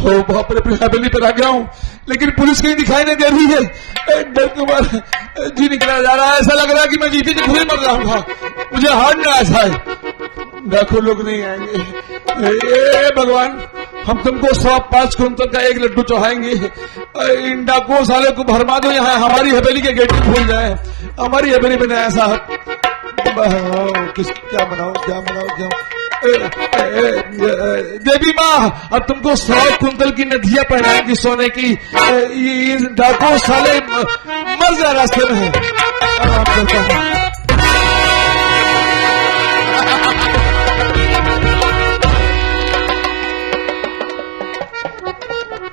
हो बाप रे, हवेली पर आ गया हूँ, लेकिन पुलिस कहीं दिखाई नहीं दे रही है। डर के मारे जी निकला जा रहा है, ऐसा लग रहा है कि मैं जीते जी खुद मर जाऊंगा। मुझे हार्ट ना ऐसा है, लाखों लोग नहीं आएंगे। भगवान, हम तुमको 5 कुंतल का 1 लड्डू चढ़ाएंगे। इन डाकुओं साले को भरमा दो यहाँ, हमारी हवेली के गेट खोल जाए। हमारी हवेली में ऐसा क्या बनाओ देवी माँ, अब तुमको 100 कुंतल की नदियां पहनाएंगी सोने की। ये डाकुओं साले मर जा रास्ते में है।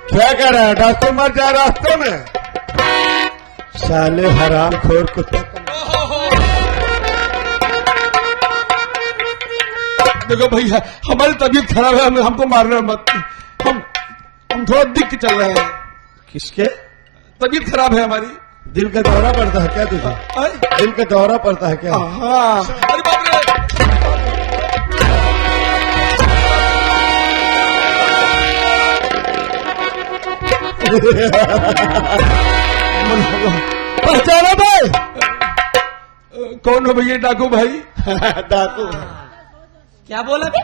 क्या कर रहा है? डाकू मर जा रास्ते में, साले हराम खोर कुत्ते। देखो भैया, हमारी तबीयत खराब है, हमको मारना मत। हम थोड़ा दिख के चल रहे हैं। किसके? तबीयत खराब है हमारी। दिल का दौरा पड़ता है क्या तुझे? दिल का दौरा पड़ता है क्या? हाँ। अरे बाप रे, पहचाना भाई? कौन हो भैया? डाकू भाई। डाकू क्या बोला बे?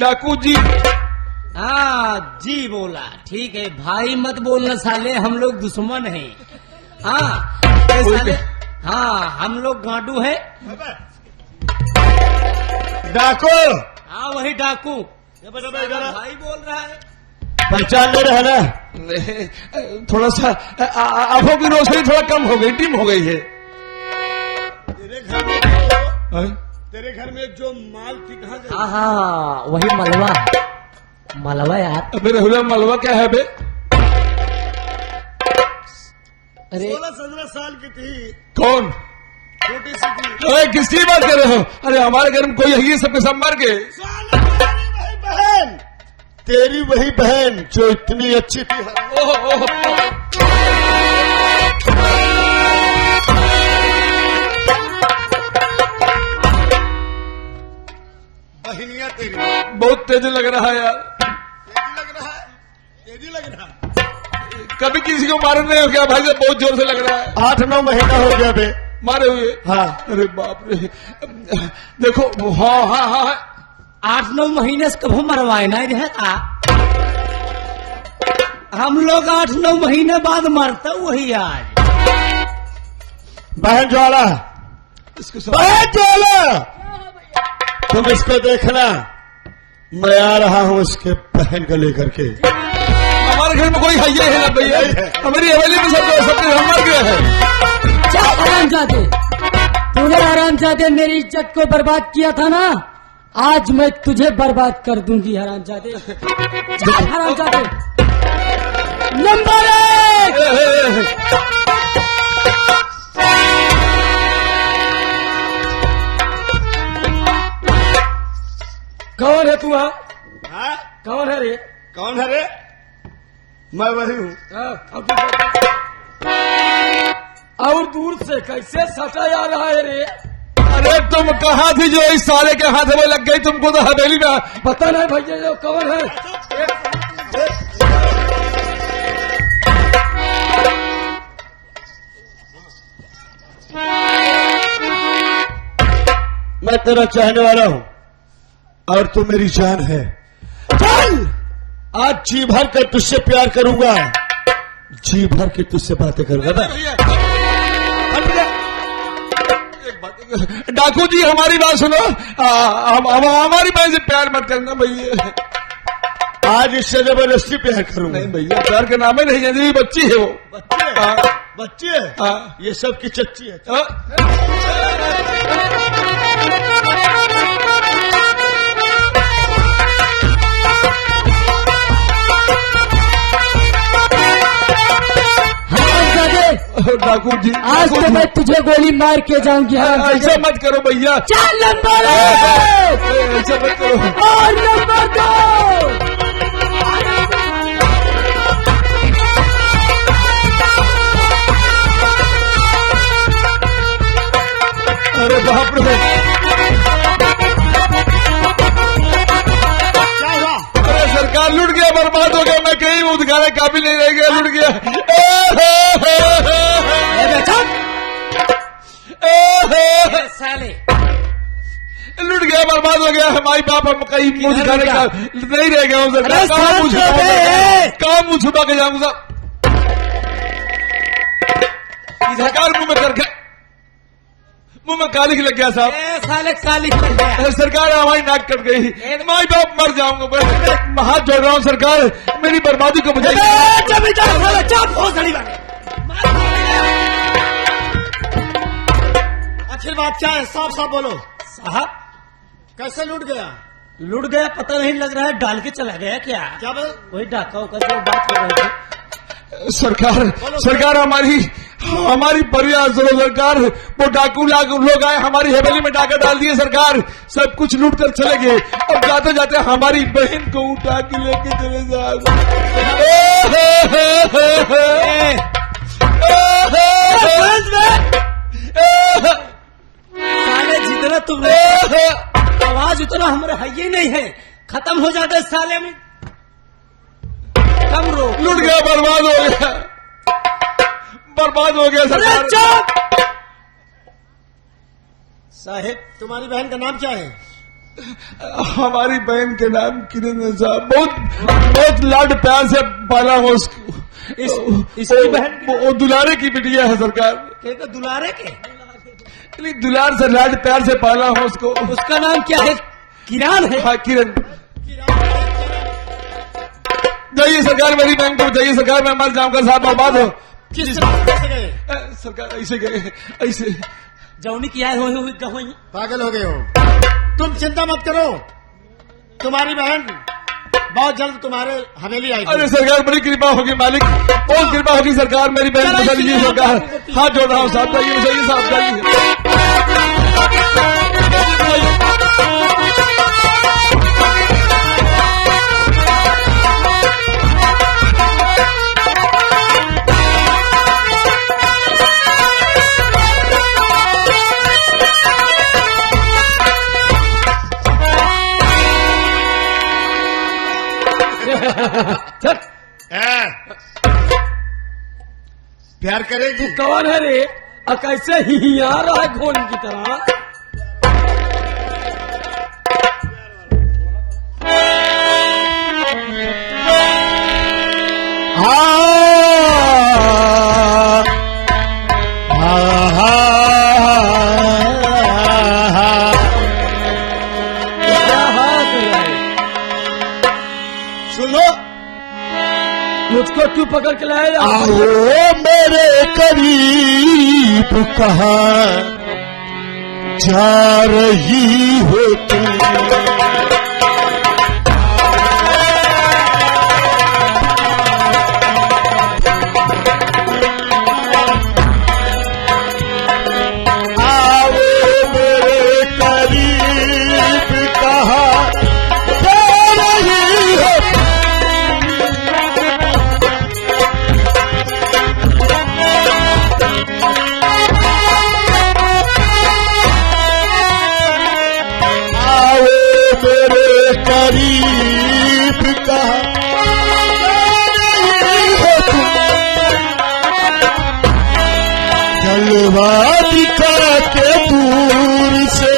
डाकू जी। हाँ जी बोला, ठीक है भाई मत बोलना साले, हम लोग दुश्मन हैं। हाँ साले, हाँ हम लोग गांडू हैं। डाकू? हाँ वही डाकू। भाई बोल रहा है। पहचान ले रहा है ना? थोड़ा सा आंखों की रोशनी थोड़ा कम हो गई, डिम हो गई है। तेरे घर में जो माल थी कहाँ गई? हाँ वही मलवा, मलवा यार। अबे रहुला, मलवा क्या है बे? अरे 16-17 साल की थी। कौन? छोटी सी थी। अरे किसकी बात कर रहे हो? अरे हमारे घर में कोई है सबके सब मर गए। बहन, तेरी वही बहन जो इतनी अच्छी थी। बहनिया तेरी बहुत तेज लग रहा है यार। तेजी लग रहा है। कभी किसी को मारे नहीं हो क्या भाई साहब? बहुत जोर से लग रहा है। 8-9 महीना हो गया बे मारे हुए। हाँ। अरे बाप रे, देखो। हाँ हाँ हाँ, 8-9 महीने से कभी मरवाए ना रहता। हम लोग 8-9 महीने बाद मरता वही आज। बहन ज्वाला, इसको बहन ज्वाला, तुम इसको देखना, मैं आ रहा हूँ इसके बहन को लेकर के। हमारे घर में कोई है ही है ना भैया? हमारी हवेली में सबके हम मर गए हैं। हरामजादे, तूने हरामजादे मेरी इज्जत को बर्बाद किया था ना, आज मैं तुझे बर्बाद कर दूंगी हरामजादे। चल हरामजादे, नंबर 1। कौन है तू? हाँ, कौन है रे? कौन है रे? मैं वही हूँ। और दूर से कैसे सटा जा रहा है रे? अरे तुम कहाँ थी जो इस साले के हाथ में लग गई? तुमको तो हवेली में पता नहीं भैया ये कौन है। मैं तेरा चाहने वाला हूँ और तू मेरी जान है। चल, आज जी भर कर तुझसे प्यार करूंगा, जी भर के तुझसे बातें करूंगा। डाकू जी हमारी बात सुनो, हमारी बहन से प्यार मत करना भैया। आज इससे जबरदस्ती प्यार करूंगा। नहीं भैया, प्यार का नाम ही नहीं जानती, बच्ची है वो। बच्ची है? हाँ। बच्ची है? हाँ। ये सब की चच्ची है। हाँ। डाकू जी, आज तो मैं तुझे गोली मार के जाऊंगी। ऐसा मत करो भैया। चल नंबर 1। ऐसा मत करो। और नंबर 2। अरे बाप रे, क्या हुआ? अरे सरकार लूट गया, बर्बाद हो गया। मैं मुंह दिखाने काबिल नहीं रह गया, लुट गया। साले लुट गया, बर्बाद हो गया। माई बाप हम कहीं मुंह दिखाने का नहीं रह गया हूँ सरकार। कहाँ मुंह छुपा के जाऊंगा सरकार? मुंह में करके मुंह में कालिख लग गया साहब। साले काली लग गया। सरकार हमारी नाक कट गई, माई बाप मर जाऊंगा। मैं हाथ जोड़ रहा हूँ सरकार, मेरी बर्बादी को बचाइए। आखिर बात क्या है? साफ साफ बोलो। साहब कैसे लूट गया? लुट गया, पता नहीं लग रहा है, डाल के चला गया क्या? क्या बोल? वही डाका उका जो बात हो रही थी। सरकार हमारी परिवार सरकार, वो डाकू लोग आए, हमारी हवेली में डाका डाल दिए सरकार, सब कुछ लूट कर चले गए। अब जाते जाते हमारी बहन को उठा के लेके चले जाओ। साले जितना तुम आवाज उतना हमारे है ही नहीं है, खत्म हो जाता है साले में। कम रो, लूट गया, बर्बाद हो गया, बर्बाद हो गया सरकार। साहेब तुम्हारी बहन का नाम क्या है? हमारी बहन के नाम किरण है साहब। बहुत लाड प्यार से पाला हो उसको। इसकी बहन वो दुलारे की बिटिया है सरकार। के दुलारे के? दुलार से लाड प्यार से पाला हो उसको। उसका नाम क्या है? किरण है? हाँ किरण। जाइए सरकार, मेरी बहन को जाइए सरकार, मैं मर जाऊंगा साहब, बर्बाद हो। किस तरह से गए? सरकार ऐसे गए, ऐसे जौनी किया है पागल हो गए हो। तुम चिंता मत करो, तुम्हारी बहन बहुत जल्द तुम्हारे हवेली आएगी। अरे सरकार बड़ी कृपा होगी मालिक, बहुत कृपा होगी सरकार, मेरी बहन को जाइए सरकार, हाथ जोड़ रहा हूँ साहब, जाइए साहब जाइए। प्यार करेगी? कौन है रे? कैसे ही आ रहा है घोड़ी की तरह? सुनो, मुझको क्यों पकड़ के लाया? आओ मेरे करीब, कहाँ जा रही हो तुम? जलवा दिखा के दूर से,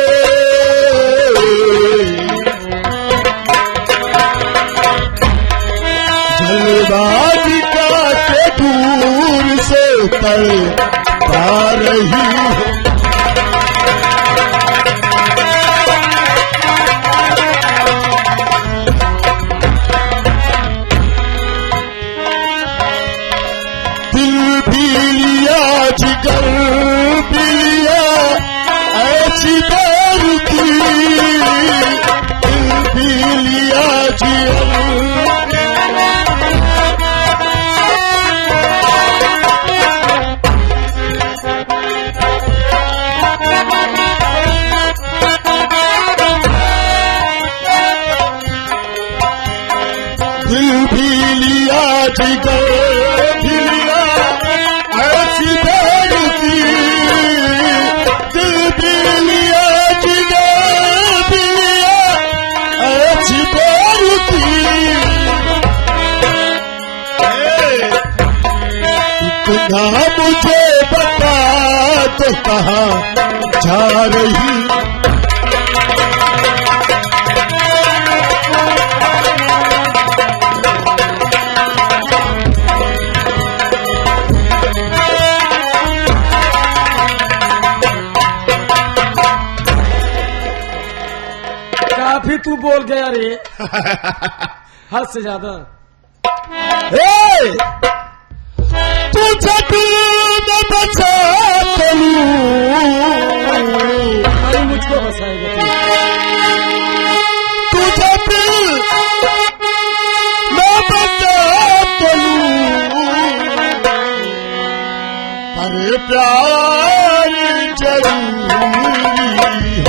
जलवा दिखा के दूर से तड़पा रही हो। जिगर भी लिया ऐसी बार की, दिल भी लिया दिल भी लिया जिगर भी लिया ऐसी बार की, दिल भी लिया जिगर भी लिया ऐसी बार की। ना मुझे बता तो कहाँ जा रही। काफी तू बोल गया रे, हद से ज्यादा। हे! तुझे दिल में बचा तो लूं, अरे मुझको बसाएगा तू। तुझे दिल में बचा तो लूं, अरे प्यार जरूरी है।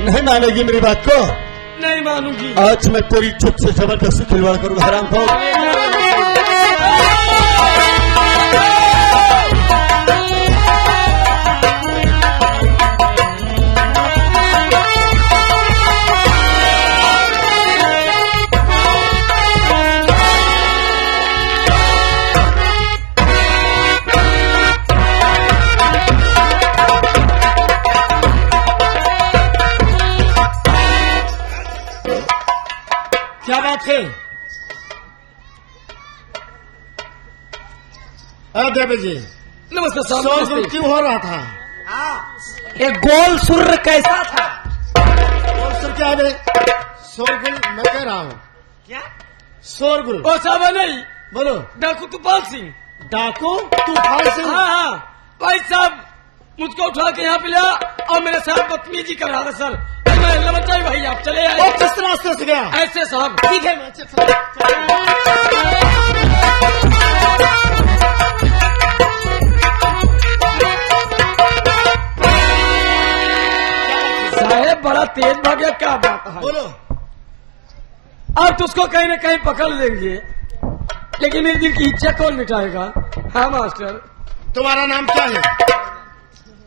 नहीं मानेगी मेरी बात को? नहीं मानूंगी। आज मैं तेरी चुप से जबरदस्ती खिलवाड़ करूंगा हराम को। क्या बात है? देवी जी नमस्ते साहब, शोरगुल नमस्ते। क्यों हो रहा था? ये गोल सुर कैसा था? गोल सुर क्या है? शोरगुल मैं कह रहा हूँ। क्या शोरगुल? ओ साहब नहीं, बोलो। डाकू तूफान सिंह। डाकू तूफान सिंह? हाँ हाँ भाई साहब, मुझको उठा के यहाँ पे लिया और मेरे साथ बदतमीजी कर रहा था सर। मैं लमन चाहिए भाई, आप चले वो आए। किस रास्ते से गया? ऐसे साहब। ठीक है मैं साहेब बड़ा तेज भाग्य, क्या बात है। बोलो। अब तो उसको कहीं न कहीं पकड़ लेंगे, लेकिन मेरे दिल की इच्छा कौन मिटाएगा? हाँ मास्टर। तुम्हारा नाम क्या है?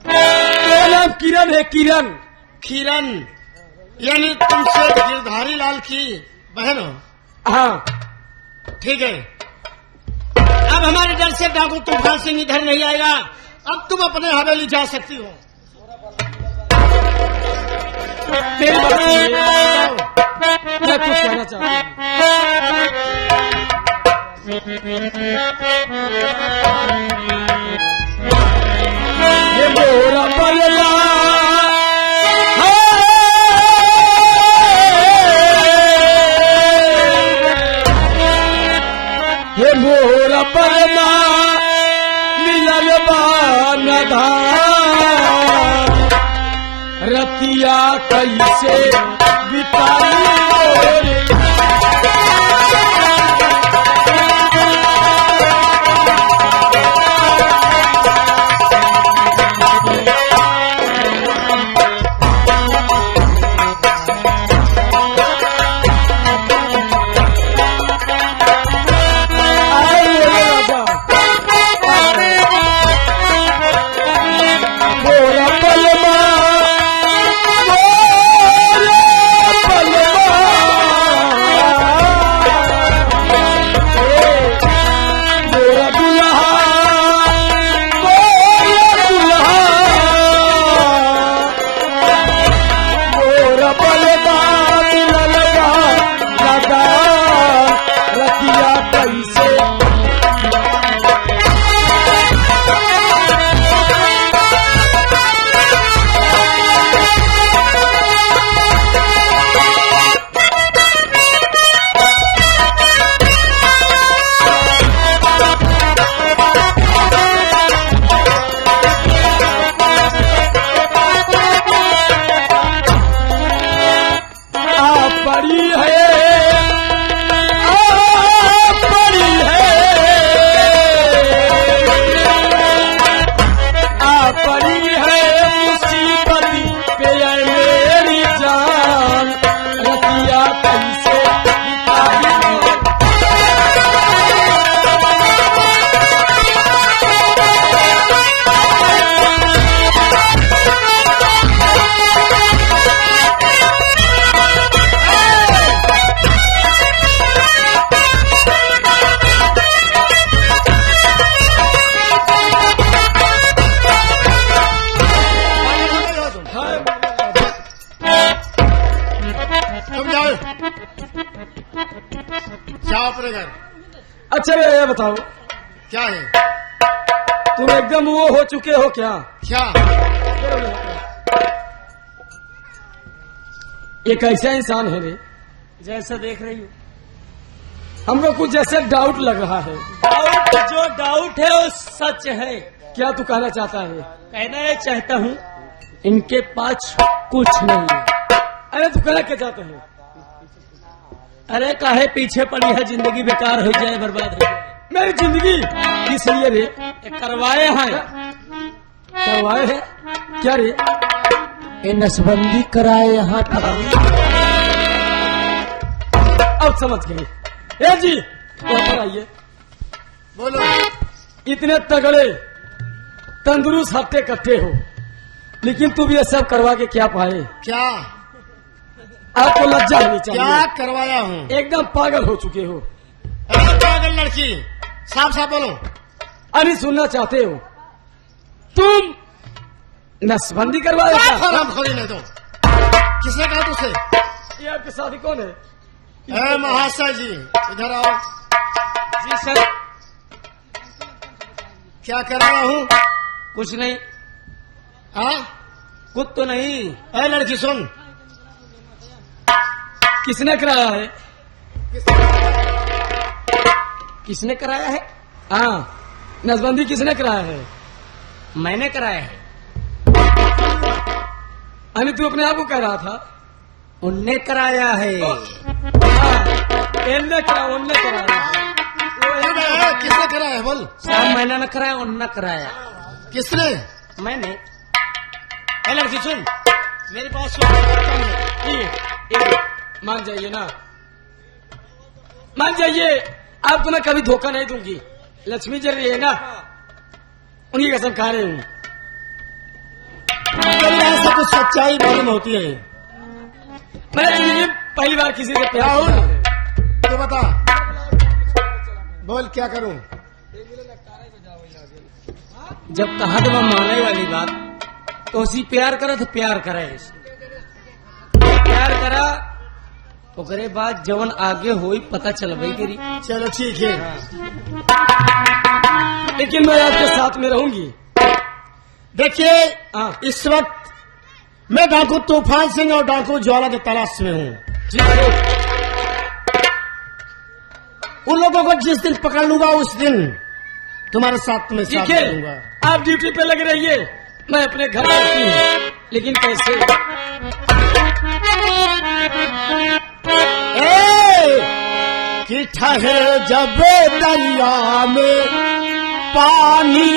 मेरा नाम किरण है, किरण। किरण, यानी तुमसे गिरधारी लाल की बहन हो? हाँ ठीक है। अब हमारे डर से डाकू तूफान सिंह इधर नहीं आएगा। अब तुम अपने हवेली जा सकती हो। तेरी बात सुनिए, मैं कुछ कहना चाहता हूँ। ये मोरा बल्ला हे मोरा बल्ला मिलन बानधा रतिया कैसे बिताई। बड़ी है बड़ी है बड़ी है मुसीबत पे मेरी जान रतिया कैसे बिताई तुम जाओ जाओ अपने घर। अच्छा भैया ये बताओ क्या है? तुम एकदम वो हो चुके हो क्या? क्या? ये कैसा इंसान है रे? जैसा देख रही हो। हमको कुछ जैसे डाउट लग रहा है। डाउट जो डाउट है वो सच है। क्या तू कहना चाहता है? कहना ये चाहता हूँ इनके पास कुछ नहीं है। अरे तू कहना क्या चाहता है? अरे काहे पीछे पड़ी है, जिंदगी बेकार हो जाए, बर्बाद हो जाए। मेरी जिंदगी किस लिए रे? ये करवाए हैं। करवाए है क्या रे? ये नसबंदी कराए यहाँ पर। अब समझ गए। ए जी यहाँ पर आइए। बोलो। इतने तगड़े तंदुरुस्त हट्टे कट्टे हो, लेकिन तुम ये सब करवा के क्या पाए? क्या? आपको लज्जा होनी क्या चाहिए। करवाया हूँ? एकदम पागल हो चुके हो। अरे पागल लड़की, साफ साफ बोलो। अरे सुनना चाहते हो? तुम नसबंदी करवाए क्या? हराम खोरी नहीं तो। किसने कहा तुझसे? ये आपकी शादी कौन है? ए महाशय जी इधर आओ। जी सर। क्या कराया हूँ? कुछ नहीं। हाँ? कुछ तो नहीं। ए लड़की सुन। किसने कराया है? किसने कराया है? हाँ, नसबंदी किसने कराया है? मैंने कराया है। अरे तू अपने आप को कह रहा था। उनने कराया है। हाँ, इनने करा उनने कराया है। किसने कराया है बोल? साहब मैंने न कराया, उनने कराया। किसने? मैंने। ए लड़की सुन, मेरी बात सुन। ये मान जाइए ना, मान जाइए। आपको मैं कभी धोखा नहीं दूंगी। लक्ष्मी जल रही है ना, उन्हीं कसम खा रही हूँ। ऐसा कुछ सच्चाई मालूम होती है। मैंने जिंदगी में पहली बार किसी से प्यार राहुल किया है। तू बता, बोल क्या करूं? जब कहा तो वह माने वाली बात, तो उसी प्यार करा तो प्यार करे। प्यार करा तो करे बाद जवन आगे होई पता चल भाई तेरी। चलो ठीक है। लेकिन मैं आपके साथ में रहूंगी। देखिए हाँ, इस वक्त मैं डाकू तूफान सिंह और डाकू ज्वाला के तलाश में हूँ। ठीक है। उन लोगों को जिस दिन पकड़ लूंगा उस दिन तुम्हारे साथ में साथ ठीक है, दूंगा। आप ड्यूटी पे लगे रहिए, मैं अपने घर आती हूँ। लेकिन कैसे? कि ठहरे जब दरिया में पानी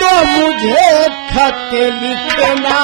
तो मुझे खत लिखना।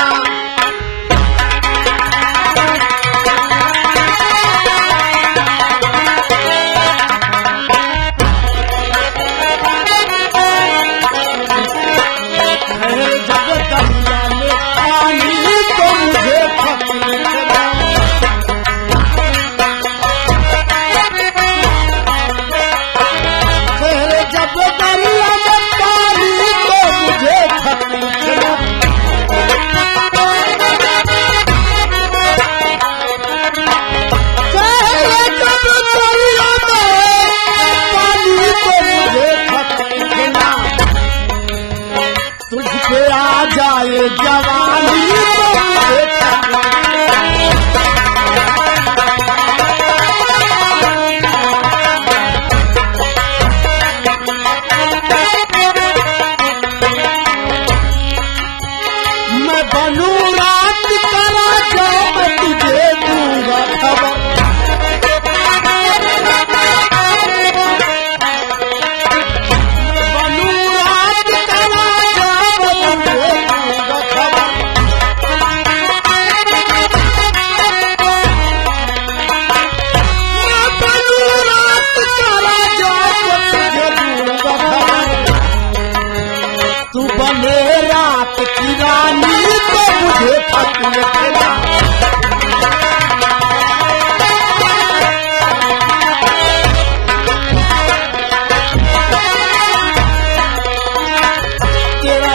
तेरा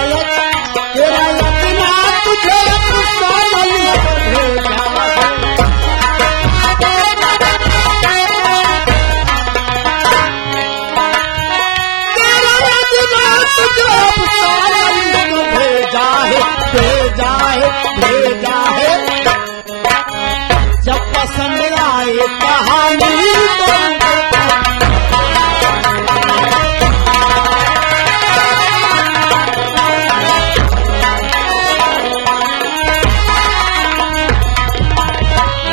यकीना तुझे मुस्तकबिल भेजा भेजा है जब पसंद आए कहानी तो